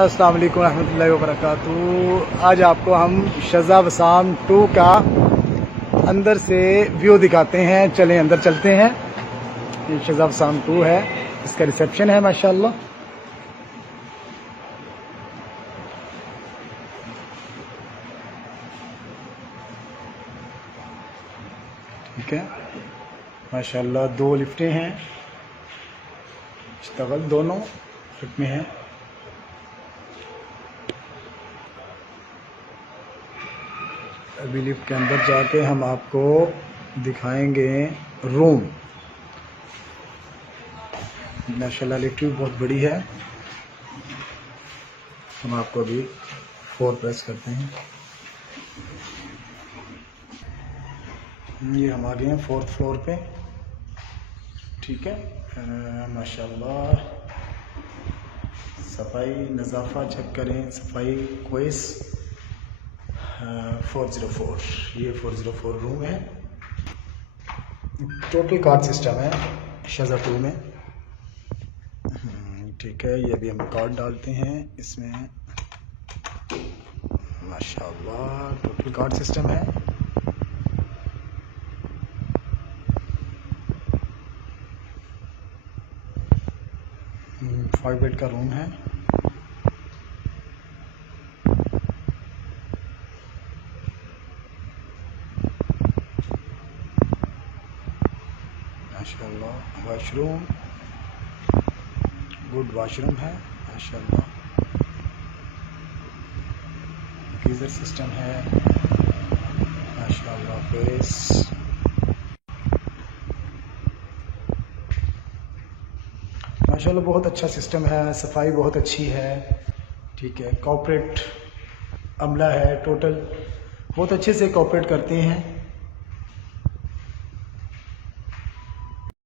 अस्सलाम वालेकुम रहमतुल्लाहि व बरकातुहू। आज आपको हम शज़ा वसाम 2 का अंदर से व्यू दिखाते हैं। चलें अंदर चलते हैं। ये शज़ा वसाम 2 है, इसका रिसेप्शन है माशाल्लाह। ठीक है माशाल्लाह। 2 लिफ्टें हैं, इश्तगल दोनों लिफ्ट में हैं। अभी लिफ्ट के अंदर जाके हम आपको दिखाएंगे रूम। माशाल्लाह लिफ्ट भी बहुत बड़ी है। हम आपको अभी 4 प्रेस करते हैं। ये हम आ गए हैं 4th फ्लोर पे। ठीक है माशाल्लाह। सफाई नज़ाफ़ा चेक करें, सफाई कोइस 404। ये 404 रूम है। टोटल कार्ड सिस्टम है शज़ा 2 में। ठीक है, ये अभी हम कार्ड डालते हैं इसमें। माशाल्लाह टोटल कार्ड सिस्टम है। फाइव बेड का रूम है। माशाल्लाह वॉशरूम, गुड वॉशरूम है माशाल्लाह। गीज़र सिस्टम है माशाल्लाह। बेस माशाल्लाह बहुत अच्छा सिस्टम है। सफाई बहुत अच्छी है। ठीक है, कॉर्पोरेट अमला है। टोटल बहुत अच्छे से कॉर्पोरेट करते हैं।